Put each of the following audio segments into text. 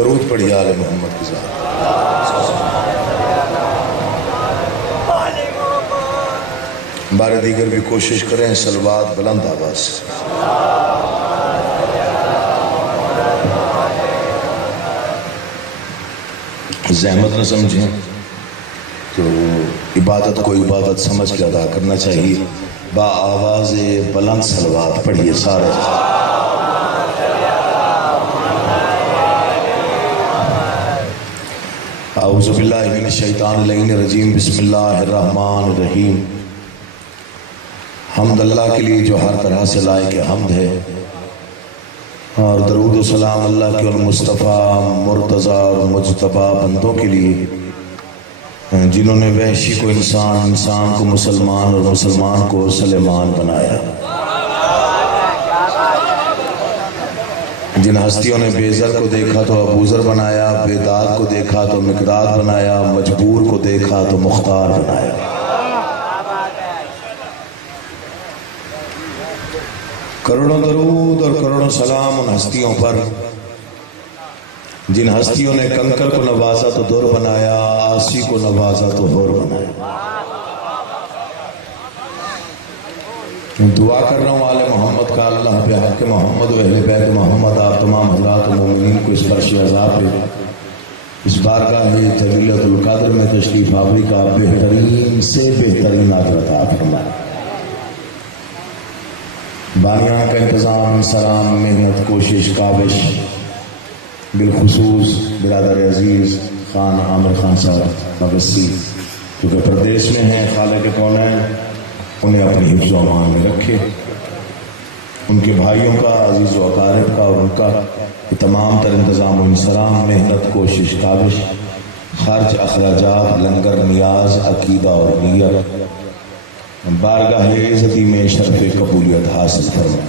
درود پڑھیے آل محمد کی ذات۔ بار دیگر بھی کوشش کریں صلوات بلند آواز سے۔ زحمت نہ سمجھیں تو عبادت کو عبادت سمجھ کے ادا کرنا چاہیے۔ با آواز بلند صلوات پڑھیے سارے۔ اعوذ باللہ من الشیطان الرجیم، بسم اللہ الرحمن الرحیم۔ حمد اللہ کے لیے جو ہر طرح سے لائق حمد ہے، اور درود و سلام اللہ کے مصطفیٰ مرتضیٰ اور مجتبیٰ بندوں کے لیے جنہوں نے وحشی کو انسان، انسان کو مسلمان اور مسلمان کو سلیمان بنایا، جن ہستیوں نے بے زر کو دیکھا تو ابوذر بنایا، بے داد کو دیکھا تو مقداد بنایا، مجبور کو دیکھا تو مختار بنایا۔ کروڑوں درود اور کروڑوں سلام ان ہستیوں پر جن ہستیوں نے کنکر کو نوازا تو در بنایا، آسی کو نوازا تو حور بنایا۔ دعا کر رہا ہوں آل محمد کا، اللہ پہ حق محمد و اہل بیت محمد، آپ تمام حضرات مومنین کو اس فرش عزا پہ اس بارگاہ جلیلۃ القدر میں تشریف آوری کا بہترین سے بہترین اجر عطا فرمائے۔ بانیان کا انتظام، سلام، محنت، کوشش، کاوش، بالخصوص برادر عزیز خان عامر خان صاحب مبسی جو کہ پردیش میں ہیں، خالق کونین انہیں اپنی حفظ و امان میں رکھے، ان کے بھائیوں کا، عزیز و اقارب کا اور ان کا تمام تر انتظام و انصرام، محنت، کوشش، کاوش، خرچ، اخراجات، لنگر، نیاز، عقیدہ اور نیت بارگاہ عزتی میں شرف قبولیت حاصل فرمائے۔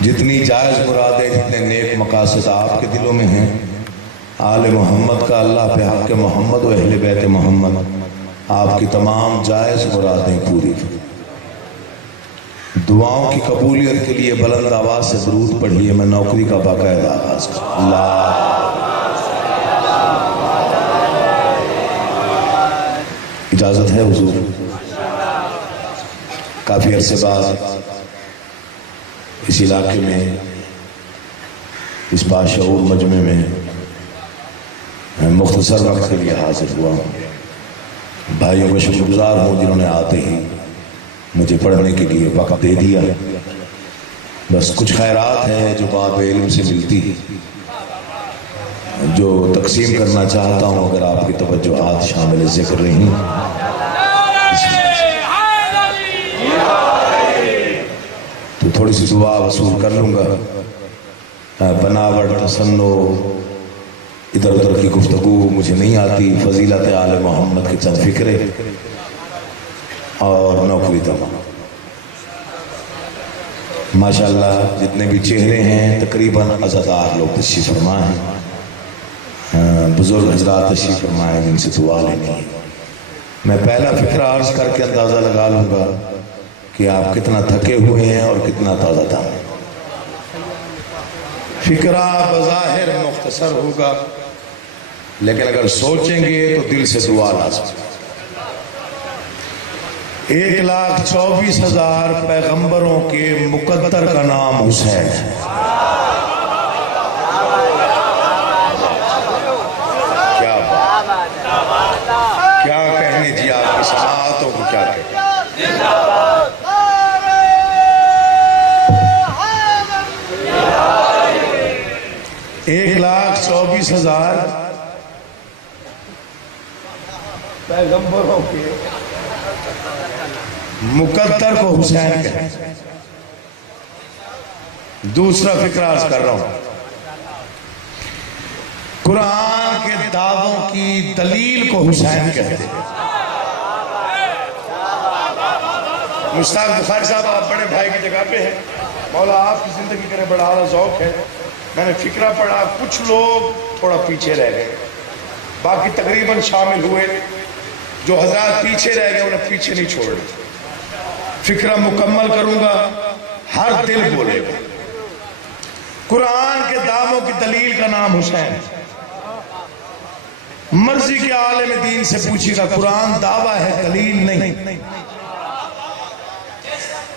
جتنی جائز مرادیں، جتنے نیک مقاصد آپ کے دلوں میں ہیں، آل محمد کا، اللہ پہ حق محمد و اہل بیت محمد، آپ کی تمام جائز مرادیں پوری کریں۔ دعاؤں کی قبولیت کے لیے بلند آواز سے درود پڑھیے۔ میں نوکری کا باقاعدہ آغاز کروں۔ اللہ اجازت ہے حضور؟ کافی عرصے بعد اس علاقے میں، اس باشعور مجمع میں مختصر وقت کے لیے حاضر ہوا ہوں۔ بھائیوں کا شکر گزار ہوں جنہوں نے آتے ہی مجھے پڑھنے کے لیے وقت دے دیا۔ بس کچھ خیرات ہے جو باب علم سے ملتی ہے، جو تقسیم کرنا چاہتا ہوں، اگر آپ کی توجہات شامل ذکر رہیں تو تھوڑی سی دعا وصول کر لوں گا۔ بناوٹ، تصنع، ادھر ادھر کی گفتگو مجھے نہیں آتی۔ فضیلت آل محمد کے چند فکرے اور نوکری تمام۔ ماشاءاللہ جتنے بھی چہرے ہیں تقریباً عزادار لوگ تشریف فرما ہیں، بزرگ حضرات تشریف فرمائیں، ان سے دعا لینی ہے۔ میں پہلا فکرہ عرض کر کے اندازہ لگا لوں گا کہ آپ کتنا تھکے ہوئے ہیں اور کتنا تازہ تازہ۔ فکرہ بظاہر مختصر ہوگا، لیکن اگر سوچیں گے تو دل سے دعا لازم۔ 1,24,000 پیغمبروں کے مقدر کا نام حسین ہے۔ کیا کہنے جی، آپ کی سماعتوں کو کیا کہنے؟ 1,24,000 پیغمبروں کے مقدر کو حسین کہتے ہیں۔ دوسرا فکرہ عرض کر رہا ہوں، قرآن کے دعووں کی دلیل کو حسین کہتے ہیں۔ مشتاق بخاری صاحب، آپ بڑے بھائی کی جگہ پہ ہیں، مولا آپ کی زندگی کرے، بڑا اعلیٰ ذوق ہے۔ میں نے فکرہ پڑھا، کچھ لوگ تھوڑا پیچھے رہ گئے، باقی تقریباً شامل ہوئے۔ جو حضرات پیچھے رہ گئے انہیں پیچھے نہیں چھوڑنا۔ فکرہ مکمل کروں گا، ہر دل بولے گا۔ قرآن کے دعووں کی دلیل کا نام حسین. مرضی کے عالم دین سے پوچھیے گا، قرآن دعویٰ ہے دلیل نہیں.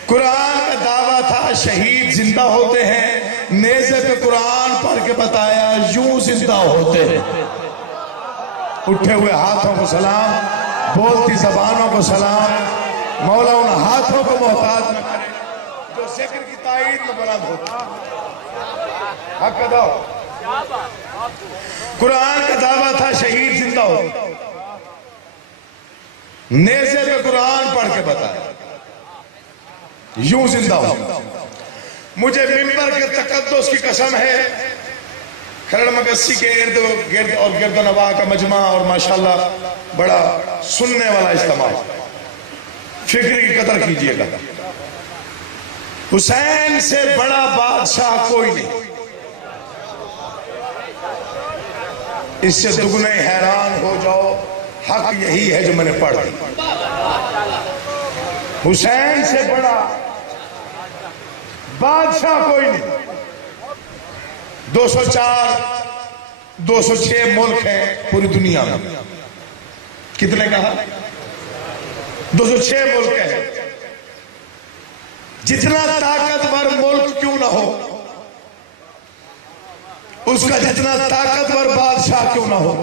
قرآن کا دعویٰ تھا شہید زندہ ہوتے ہیں، نیزے پہ قرآن پڑھ کے بتایا یوں زندہ ہوتے ہیں. اٹھے ہوئے ہاتھوں کو سلام، بولتی زبانوں کو سلام. مولا ان ہاتھوں کو محتاج نہ کرے جو ذکر کی تائید میں بلند ہوتا. حق ادا ہو. قرآن کا دعویٰ تھا شہید زندہ ہو، نیزے پہ قرآن پڑھ کے بتایا یوں زندہ ہو. مجھے ممبر کے تقدس کی قسم ہے، کھرڑ مگسی کے ارد گرد اور گرد و نواح کا مجمع اور ماشاءاللہ بڑا سننے والا اجتماع. فکر کی قدر کیجئے گا. حسین سے بڑا بادشاہ کوئی نہیں. اس سے دگنے حیران ہو جاؤ، حق یہی ہے جو میں نے پڑھ دی. حسین سے بڑا بادشاہ کوئی نہیں. 204 206 ملک ہیں پوری دنیا میں. کتنے کہا؟ 206 ملک ہیں. جتنا طاقتور ملک کیوں نہ ہو، اس کا جتنا طاقتور بادشاہ کیوں نہ ہو،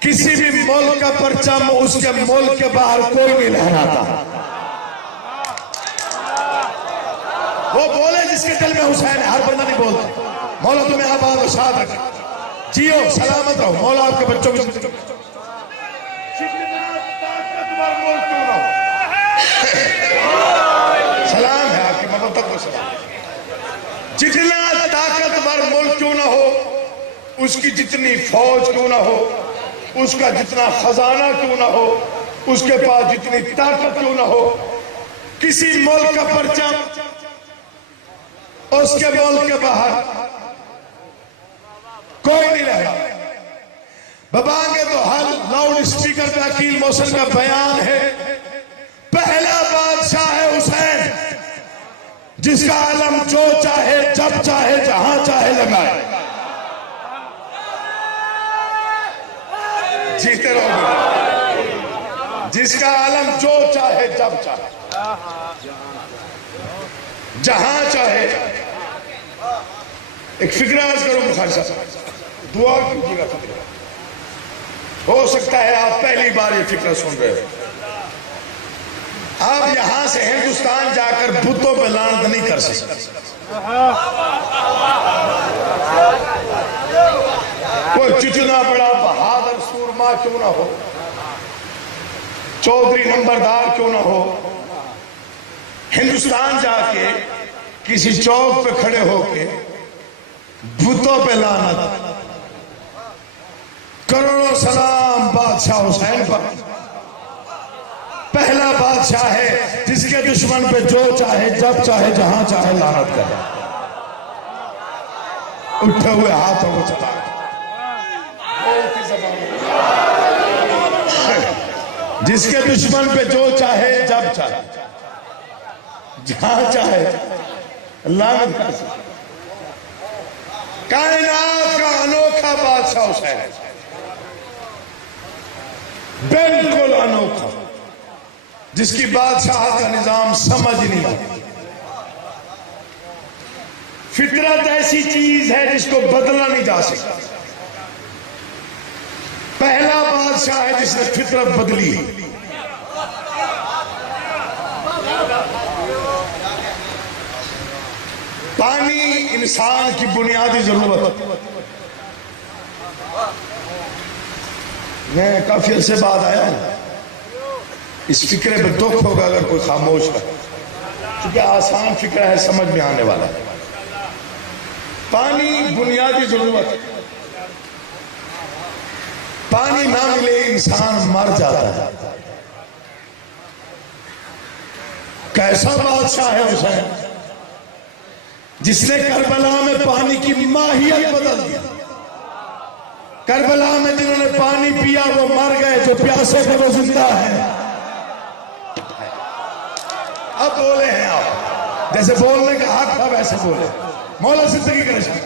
کسی بھی ملک کا پرچم اس کے ملک کے باہر کوئی نہیں لہراتا. وہ بولے جس کے دل میں حسین ہے، ہر بندہ نہیں بولتا. مولا تمہیں آباد و شاد رکھے، جیو سلامت رہو. مولا آپ کے بچوں کی زندگی جتنا طاقتور ملک کیوں نہ ہو، سلام ہے آپ کی محبت کو سلام. جتنا طاقتور ملک کیوں نہ ہو، اس کی جتنی فوج کیوں نہ ہو، اس کا جتنا خزانہ کیوں نہ ہو، اس کے پاس جتنی طاقت کیوں نہ ہو، کسی ملک کا پرچم اس کے ملک کے باہر کوئی نہیں رہا. ببانگے تو ہر لاؤڈ اسپیکر پہ عقیل محسن کا بیان ہے، پہلا بادشاہ ہے حسین، جس کا علم جو چاہے جب چاہے جہاں چاہے لگائے. جیتے رہو گے. جس کا علم جو چاہے جب چاہے جہاں چاہے. ایک فکرہ عرض کرو بخاری صاحب، دعا کیجیے گا. فکرہ ہو سکتا ہے آپ پہلی بار یہ فکرہ سن رہے ہو. آپ یہاں سے ہندوستان جا کر بتوں پہ لعنت نہیں کر سکتے. کوئی جتنا بڑا بہادر سورما کیوں نہ ہو، چودھری نمبردار کیوں نہ ہو، ہندوستان جا کے کسی چوک پہ کھڑے ہو کے بتوں پہ لعنت. کروڑوں سلام بادشاہ حسین پر. پہلا بادشاہ ہے جس کے دشمن پہ جو چاہے جب چاہے جہاں چاہے لعنت کرے. اٹھے ہوئے ہاتھوں کو چلا جس کے دشمن پہ جو چاہے جب چاہے جہاں چاہے لعنت کر سکے. کائنات کا انوکھا بادشاہ حسین، بالکل انوکھا، جس کی بادشاہت کا نظام سمجھ نہیں آتا. فطرت ایسی چیز ہے جس کو بدلا نہیں جا سکتا. پہلا بادشاہ ہے جس نے فطرت بدلی. پانی انسان کی بنیادی ضرورت. میں کافی عرصے بعد آیا ہوں. اس فکرے پہ دکھ ہوگا اگر کوئی خاموش رہے، کیونکہ آسان فکرہ ہے، سمجھ میں آنے والا ہے. پانی بنیادی ضرورت. پانی نہ ملے انسان مر جاتا ہے. کیسا بادشاہ ہے حسین جس نے کربلا میں پانی کی ماہیت بدل دی. کربلا میں جنہوں نے پانی پیا وہ مر گئے، جو پیاسے تھے وہ زندہ ہے. اب بولے ہیں آپ، جیسے بولنے کا حق تھا ویسے بولے. مولا زندگی کا نشان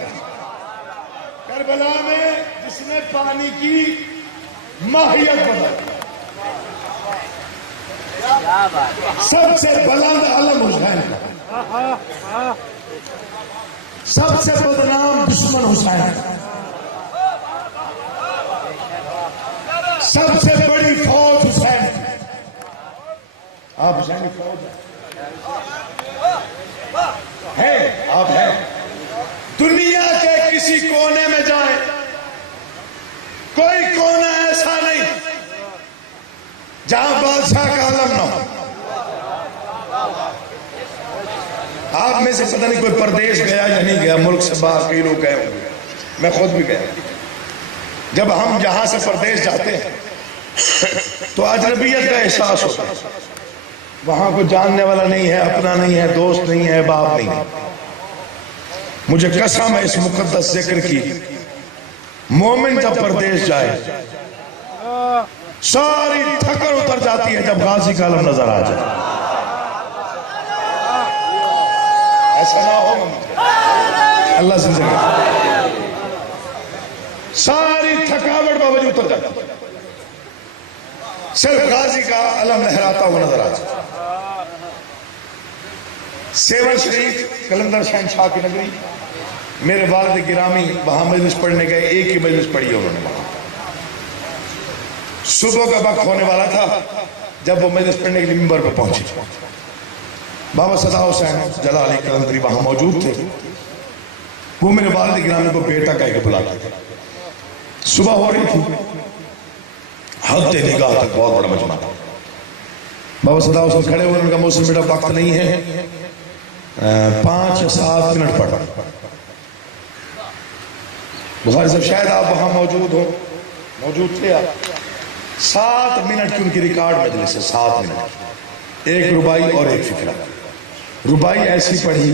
کربلا میں جس نے پانی کی ماہیت بدل سب سے بلند علم حسین کا، سب سے بدنام دشمن حسین کا، سب سے بڑی فوج حسین کی۔ آپ حسین کی فوج ہے، آپ ہیں۔ دنیا کے کسی کونے میں جائیں، کوئی کونا ایسا نہیں جہاں بادشاہ کا علم نہ ہو۔ آپ میں سے پتہ نہیں کوئی پردیش گیا یا نہیں گیا، ملک سے باہر کئی لوگ گئے ہوں گے، میں خود بھی گیا۔ جب ہم یہاں سے پردیش جاتے ہیں تو اجنبیت کا احساس ہوتا ہے، وہاں کوئی جاننے والا نہیں ہے، اپنا نہیں ہے، دوست نہیں ہے، باپ نہیں ہے۔ مجھے قسم ہے اس مقدس ذکر کی، مومن جب پردیش جائے ساری تھکن اتر جاتی ہے جب غازی کا علم نظر آ جائے۔ ایسا نہ ہو اللہ زندگی، ساری تھکاوٹ باوجود اتر جاتی ہے، صرف غازی کا علم لہراتا ہوا نظر آ جائے۔ سیون شریف کلندر شہنشاہ کی نگری، میرے والد گرامی وہاں مجلس پڑھنے گئے، ایک ہی مجلس پڑھی انہوں نے وہاں۔ صبح کا وقت ہونے والا تھا جب وہ مجلس پڑھنے کے لیے منبر پہ پہنچے، بابا صدا حسین جلالی کلندری وہاں موجود تھے۔ وہ میرے والد گرامی کو بیٹا کہہ کے بلاتے تھے۔ صبح ہو رہی تھی، حد نگاہ تک بہت بڑا مجمع تھا۔ بابا صدا حسین کھڑے ہوئے، ان کا موسم بیٹا وقت نہیں ہے، 5 یا 7 منٹ پڑھ۔ بخاری صاحب شاید آپ وہاں موجود تھے آپ۔ 7 منٹ کی ان کی ریکارڈ مجلس ہے، 7 منٹ، 1 ربائی اور 1 فقرہ۔ ربائی ایسی پڑھی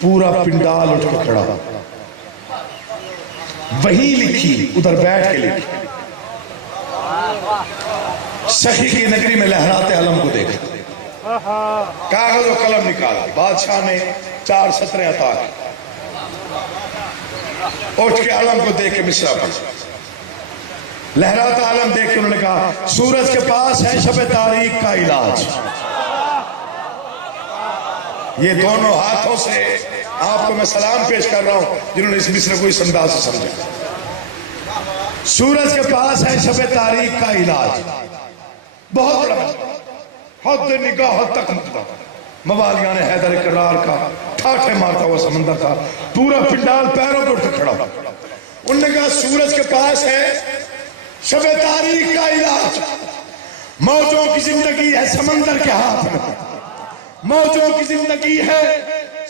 پورا پنڈال اٹھ کے کھڑا، وہی لکھی ادھر بیٹھ کے لکھی، سخی کی نگری میں لہراتے علم کو دیکھا، کاغذ و قلم نکالا، بادشاہ نے 4 سطریں عطا کی، اٹھ کے علم کو دیکھ کے مصرع پڑھا، لہراتا علم دیکھ کے انہوں نے کہا سورج کے پاس ہے شب تاریک کا علاج۔ یہ دونوں ہاتھوں سے آپ کو میں سلام پیش کر رہا ہوں جنہوں نے اس مصرع کو اس انداز سے سمجھا۔ سورج کے پاس ہے شب تاریک کا علاج، بہت بڑا حد نگاہ حد تک مقدم، موالیان حیدر کرار کا ٹھاٹھے مارتا ہوا سمندر تھا، پورا پنڈال پیروں پر اٹھ کے کھڑا۔ انہوں نے کہا سورج کے پاس ہے شب تاریک کا علاج، موجوں کی زندگی ہے سمندر کے ہاتھ میں، موجوں کی زندگی ہے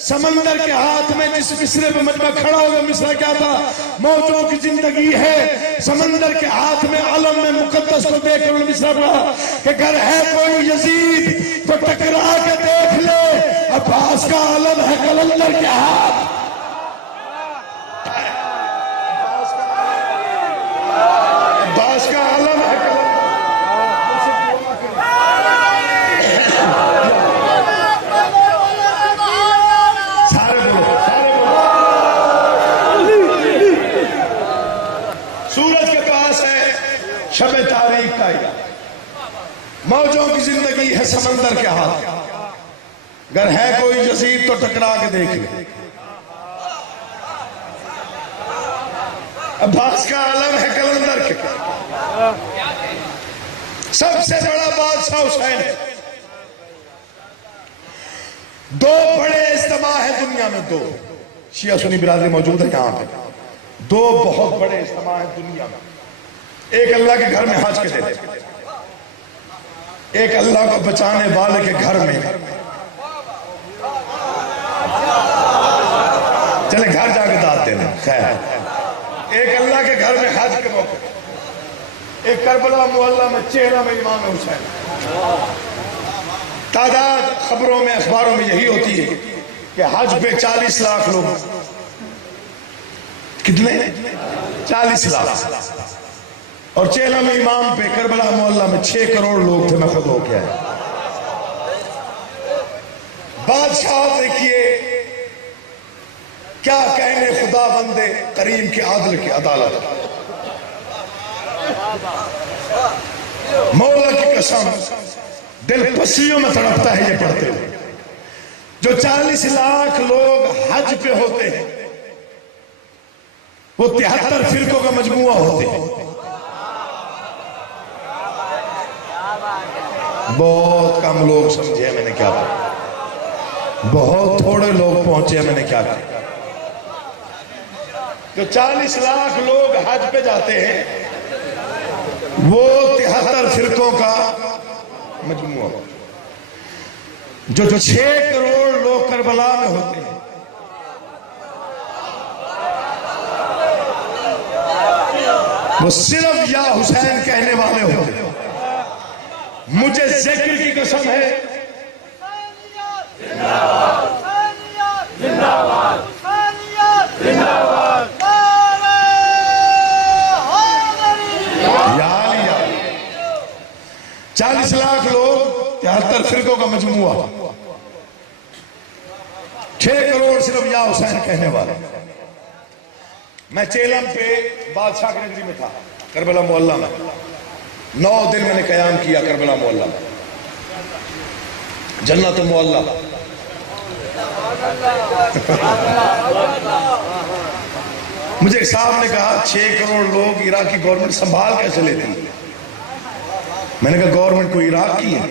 سمندر کے ہاتھ میں۔ جس مصرے پہ مجمع کھڑا ہوگا مصرع کیا تھا؟ موجوں کی زندگی ہے سمندر کے ہاتھ میں، علم میں مقدس کو دیکھ کر انہوں نے مصرع پڑھا کہ اگر ہے کوئی یزید تو ٹکرا کے دیکھ لے، عباس کا علم ہے کلندر کے ہاتھ۔ عباس کا علم ہے سورج کے پاس ہے شب تاریک کا علاج، موجوں کی زندگی ہے سمندر کے ہاتھ، اگر ہے کوئی یزید تو ٹکرا کے دیکھ لے، عباس کا علم ہے کلندر کے، سب سے بڑا بادشاہ حسین ہے۔ 2 بڑے اجتماع ہیں دنیا میں، 2 شیعہ سنی برادری موجود ہے یہاں پہ، 2 بہت بڑے اجتماع ہیں دنیا میں۔ ایک اللہ کے گھر میں حج کے دیتے، ایک اللہ کو بچانے والے کے گھر میں، چلے گھر جا کے داد دینا خیر، ایک اللہ کے گھر میں حج کے موقع، ایک کربلا معلیٰ میں چہرہ میں امام حسین۔ تعداد خبروں میں اخباروں میں یہی ہوتی ہے کہ حج پہ 40 لاکھ لوگ، کتنے؟ 40 لاکھ، اور چہلہ میں امام پہ کربلا معلیٰ میں 6 کروڑ لوگ تھے، میں خود ہو کے آیا۔ بادشاہ دیکھیے کیا کہنے خدا بندے کریم کے عدل کی عدالت. مولا کی قسم دل پسیوں میں تڑپتا ہے یہ پڑھتے ہوئے. جو 40 لاکھ لوگ حج پہ ہوتے ہیں وہ 73 فرقوں کا مجموعہ ہوتے ہیں. بہت کم لوگ سمجھے میں نے کیا کہا, بہت تھوڑے لوگ پہنچے میں نے کیا کہا. جو 40 لاکھ لوگ حج پہ جاتے ہیں وہ 73 فرقوں کا مجموعہ. جو 6 کروڑ لوگ کربلا میں ہوتے ہیں وہ صرف یا حسین کہنے والے ہوتے ہیں. مجھے ذکر کی قسم ہے یا 40 لاکھ لوگ 73 فرقوں کا مجموعہ, 6 کروڑ صرف یا حسین کہنے والے. میں چیلم پہ بادشاہ کی نگری میں تھا کربلا محلہ میں. 9 دن میں نے قیام کیا کربلا محلہ میں, جنت محلہ. مجھے ایک صاحب نے کہا 6 کروڑ لوگ عراق کی گورنمنٹ سنبھال کیسے لیتی ہے. میں نے کہا گورنمنٹ کو عراق کی ہے.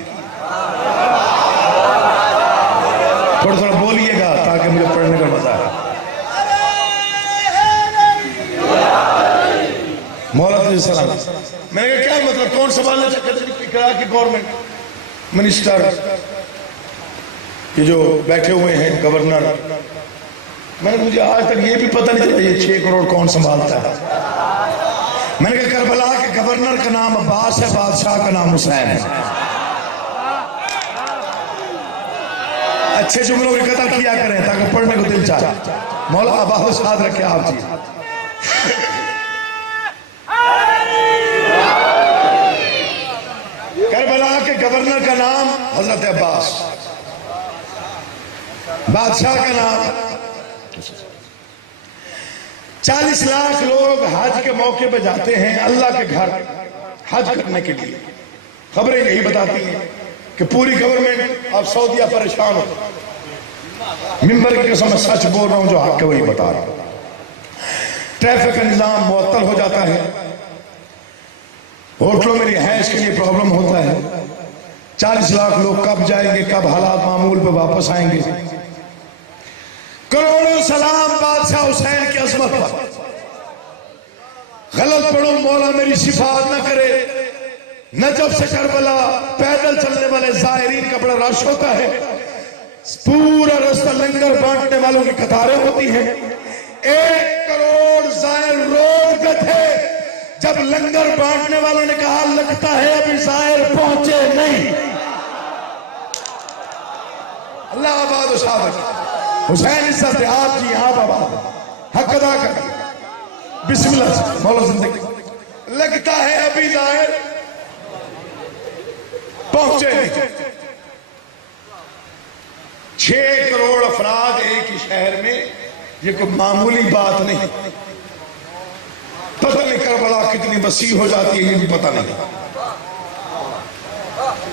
تھوڑا تھوڑا بولیے گا تاکہ مجھے پڑھنے کا مزہ آئے. مولا علیہ السلام میں نے کہا کیا مطلب کون سنبھالنا چاہتے عراق کی گورنمنٹ منسٹر یہ جو بیٹھے ہوئے ہیں گورنر. میں نے مجھے آج تک یہ بھی پتہ نہیں چلا یہ 6 کروڑ کون سنبھالتا ہے. میں نے کہا کربلا کے گورنر کا نام عباس ہے, بادشاہ کا نام حسین ہے. اچھے جملوں کی قدر کیا کریں تاکہ پڑھنے کو دل چاہے. مولا عباس یاد رکھے آپ جی. کربلا کے گورنر کا نام حضرت عباس, بادشاہ کا نام. 40 لاکھ لوگ حج کے موقع پہ جاتے ہیں اللہ کے گھر حج کرنے کے لیے. خبریں یہی بتاتی ہیں کہ پوری گورنمنٹ اب سعودیہ پریشان ہو. ممبر کی قسم میں سچ بول رہا ہوں, جو حق ہے وہی بتا رہا ہوں. ٹریفک کا نظام معطل ہو جاتا ہے, ہوٹلوں میں رہائش کے لیے پرابلم ہوتا ہے. 40 لاکھ لوگ کب جائیں گے, کب حالات معمول پہ واپس آئیں گے. کروڑوں سلام بادشاہ حسین کی عظمت پر. غلط پڑھوں مولا میری شفاعت نہ کرے. نجف سے کربلا پیدل چلنے والے زائرین کا بڑا رش ہوتا ہے. پورا رستہ لنگر بانٹنے والوں کی قطاریں ہوتی ہیں. 1 کروڑ زائر روڈ پہ تھے جب لنگر بانٹنے والوں نے کہا لگتا ہے ابھی زائر پہنچے نہیں. اللہ آباد و شاد. حسین عزت آپ جی آپ آباد حق ادا کر. بسم اللہ سے مولا زندگی. لگتا ہے ابھی زائر پہنچے نہیں. 6 کروڑ افراد ایک ہی شہر میں, یہ کوئی معمولی بات نہیں. پتہ نہیں کربلا کتنی وسیع ہو جاتی ہے یہ بھی پتہ نہیں.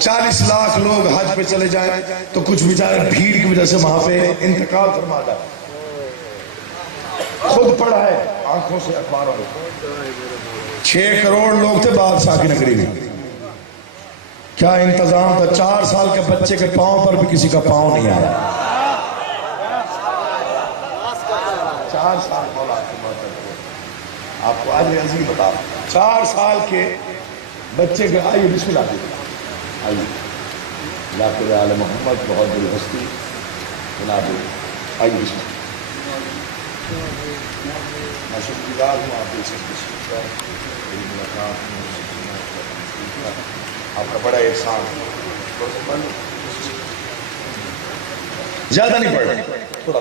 40 لاکھ لوگ حج پہ چلے جائیں تو کچھ بیچارے بھیڑ کی وجہ سے وہاں پہ انتقال فرما جائے. خود پڑھا ہے آنکھوں سے اخباروں میں. 6 کروڑ لوگ تھے بادشاہ کی نگری میں. کیا انتظام تھا. 4 سال کے بچے کے پاؤں پر بھی کسی کا پاؤں نہیں آیا. 4 سال آپ کو آج عظیم بتا رہا ہوں. 4 سال کے بچے کے آئیے بسم اللہ دیکھیں. آئیے لاکر آل محمد بہت بڑی ہستی جناب. آئیے بسم اللہ. میں شکر گزار ہوں آپ کے سب میری ملاقات آپ کا بڑا احسان. زیادہ نہیں پڑھ رہے, تھوڑا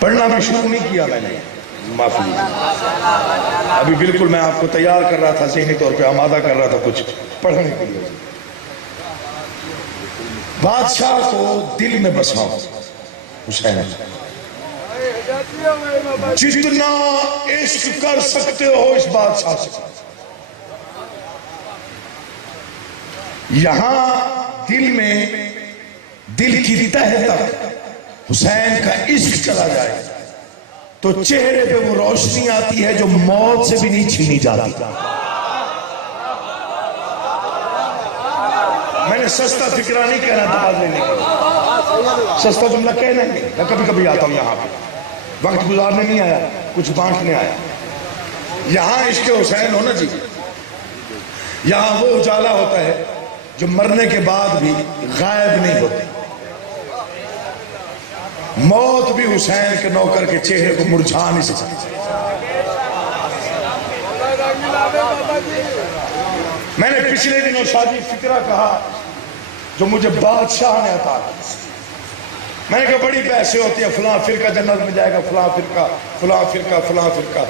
پڑھنا بھی شروع نہیں کیا میں نے, معافی. ابھی بالکل میں آپ کو تیار کر رہا تھا, ذہنی طور پہ آمادہ کر رہا تھا کچھ پڑھنے کے لیے. بادشاہ کو دل میں بساؤ. حسین جتنا عشق کر سکتے ہو اس بادشاہ سے، یہاں دل میں، دل کی تہ تک حسین کا عشق چلا جائے تو چہرے پہ وہ روشنی آتی ہے جو موت سے بھی نہیں چھینی جاتی۔ میں نے سستا فکرہ نہیں کہنا دعا لینے کا، سستا جملہ کہنا نہیں، میں کبھی کبھی آتا ہوں یہاں پہ، وقت گزارنے نہیں آیا، کچھ بانٹنے آیا۔ یہاں عشق حسین ہو نا جی، یہاں وہ اجالا ہوتا ہے جو مرنے کے بعد بھی غائب نہیں ہوتی۔ موت بھی حسین کے نوکر کے چہرے کو مرجھا نہیں سکتی۔ میں نے پچھلے دنوں شادی فکرہ کہا جو مجھے بادشاہ نے عطا کی۔ میں نے کہا بڑی بحثیں ہوتی ہیں، فلاں فرقہ جنت میں جائے گا، فلاں فرقہ، فلاں فرقہ، فلاں فرقہ۔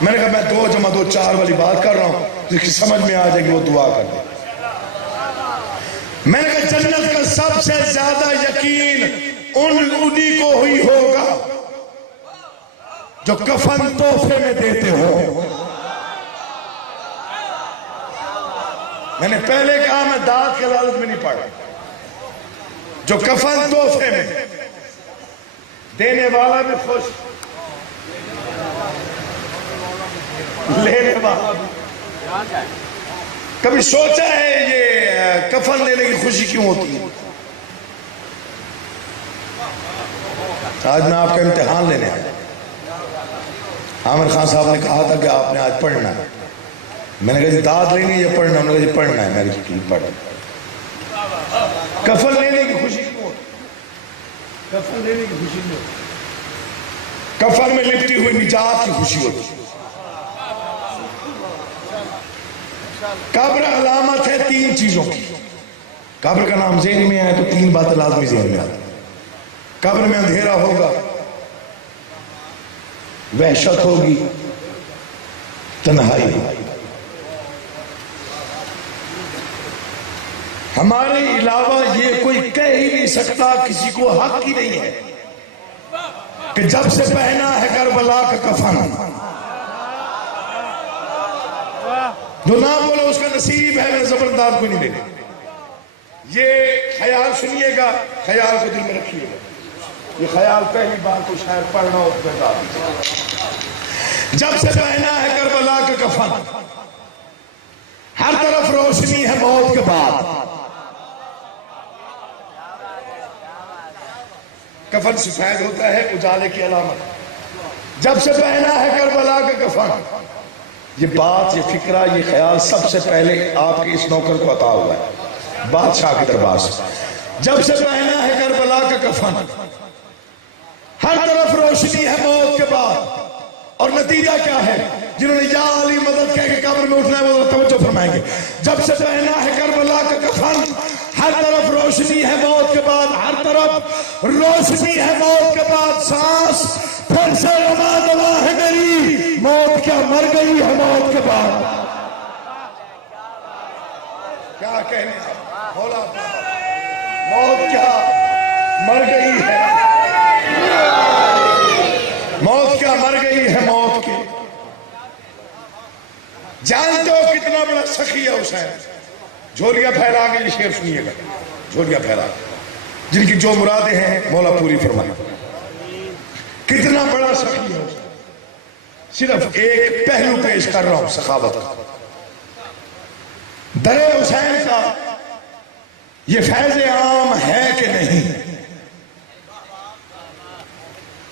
میں نے کہا میں 2 + 2 = 4 والی بات کر رہا ہوں، جس کی سمجھ میں آ جائے گی وہ دعا کر دے۔ میں نے کہا جنت کا سب سے زیادہ یقین انہی کو ہوئی ہوگا جو کفن تحفے میں دیتے ہو۔ میں نے پہلے کہا میں داد کے لالچ میں نہیں پڑا، جو کفن تحفے میں دینے والا بھی خوش، لینے والا بھی۔ کبھی سوچا ہے یہ کفن لینے کی خوشی کیوں ہوتی ہے؟ آج میں آپ کا امتحان لینے آیا۔ عامر خان صاحب نے کہا تھا کہ آپ نے آج پڑھنا ہے۔ میں نے کہا جی داد لینی ہے یا پڑھنا؟ انہوں نے کہا جی پڑھنا ہے۔ میں نے کہا پڑھ۔ کفن لینے کی خوشی کیوں ہوتی؟ کفن لینے کی خوشی کیوں ہوتی؟ کفن میں لپٹی ہوئی نجات کی خوشی ہوتی۔ قبر علامت ہے 3 چیزوں کی۔ قبر کا نام ذہن میں آئے تو 3 باتیں لازمی ذہن میں آتی۔ قبر میں اندھیرا ہوگا، وحشت ہوگی، تنہائی ہوگی۔ ہمارے علاوہ یہ کوئی کہہ ہی نہیں سکتا، کسی کو حق ہی نہیں ہے کہ جب سے پہنا ہے کربلا کا کفن، جو نہ بولو اس کا نصیب ہے، میں زبردار کو نہیں دے۔ یہ خیال سنیے گا، خیال کو دل میں رکھیے گا۔ یہ خیال پہلی بار کو شاید پڑھنا ہو تو بتا دیجیے۔ جب سے پہنا ہے کربلا کا کفن، ہر طرف روشنی ہے موت کے بعد۔ کفن سفید ہوتا ہے، اجالے کی علامت۔ جب سے پہنا ہے کربلا کا کفن، یہ بات، یہ فکرہ، یہ خیال سب سے پہلے آپ کے اس نوکر کو عطا ہوا ہے بادشاہ کے دربار سے۔ جب سے پہنا ہے کربلا کا کفن، ہر طرف روشنی ہے موت کے بعد۔ اور نتیجہ کیا ہے؟ جنہوں نے یا علی مدد کہہ کے قبر میں اٹھنا ہے وہ توجہ فرمائیں گے۔ جب سے پہنا ہے کربلا کا کفن، ہر طرف روشنی ہے موت کے بعد، ہر طرف روشنی ہے موت کے بعد۔ سانس پھر سے رواں دوا ہے میری، موت کیا مر گئی ہے موت کے بعد؟ کیا کہنے بولا؟ موت کیا مر گئی ہے، موت کیا مر گئی ہے موت کی۔ جانتے ہو کتنا بڑا سخی ہے حسین؟ جھولیاں پھیلا کے، یہ شعر سنیے گا، جھولیاں پھیلا کے، جن کی جو مرادیں ہیں مولا پوری فرمائے۔ کتنا بڑا سخی ہے حسین۔ صرف ایک پہلو پیش کر رہا ہوں سخاوت کا۔ در حسین کا یہ فیض عام ہے کہ نہیں؟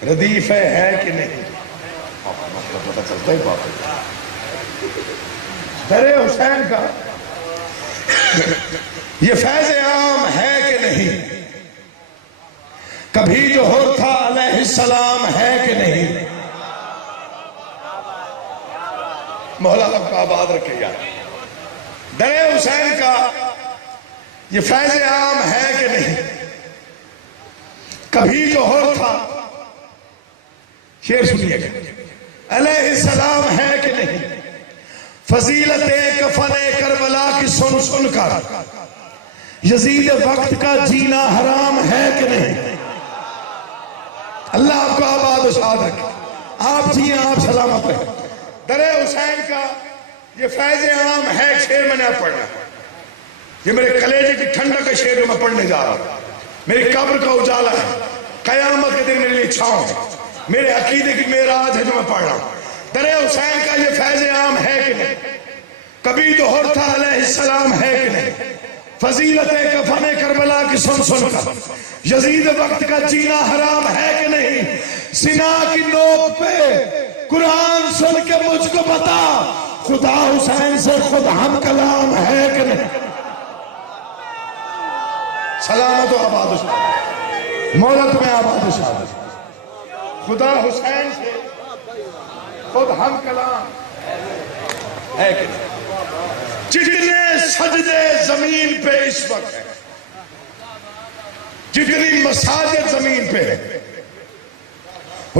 ردیف ہے کہ نہیں؟ پتہ چلتا ہی بات ہے۔ در حسین کا یہ فیض عام ہے کہ نہیں؟ کبھی جو ہوتا علیہ السلام ہے کہ نہیں؟ مولا آپ کا آباد رکھے یار۔ در حسین کا یہ فیض عام ہے کہ نہیں؟ کبھی جو ہوتا، شعر سنیے گا، علیہ السلام ہے کہ نہیں؟ فضیلت کفن کربلا کی سن سن کر یزید وقت کا جینا حرام ہے کہ نہیں؟ اللہ آپ کو آباد و شاد رکھے، آپ جیئیں، آپ سلامت رہیں۔ در حسین کا یہ فیض عام ہے، ایک شعر میں نے آپ پڑھنا، یہ میرے کلیجے کی ٹھنڈک کا شعر جو میں پڑھنے جا رہا ہوں، میری قبر کا اجالا ہے، قیامت کے دن میرے لیے چھاؤں ہے، میرے عقیدے کی معراج ہے جو میں پڑھ رہا ہوں۔ در حسین کا یہ فیض عام ہے کہ نہیں؟ کبھی تو تھا علیہ السلام ہے کہ نہیں؟ فضیلت کفن کربلا کی سن سن کر یزید وقت کا جینا حرام ہے کہ نہیں؟ سنا کی نوک پہ قرآن سن کے مجھ کو بتا، خدا حسین سے خود ہم کلام ہے کہ نہیں؟ سلامت و آباد و شاد، مولا تمہیں آباد و شاد۔ خدا حسین سے خود ہم کلام ہے کہ نہیں؟ جتنے سجدے زمین پہ اس وقت ہیں، جتنی مساجد زمین پہ ہے،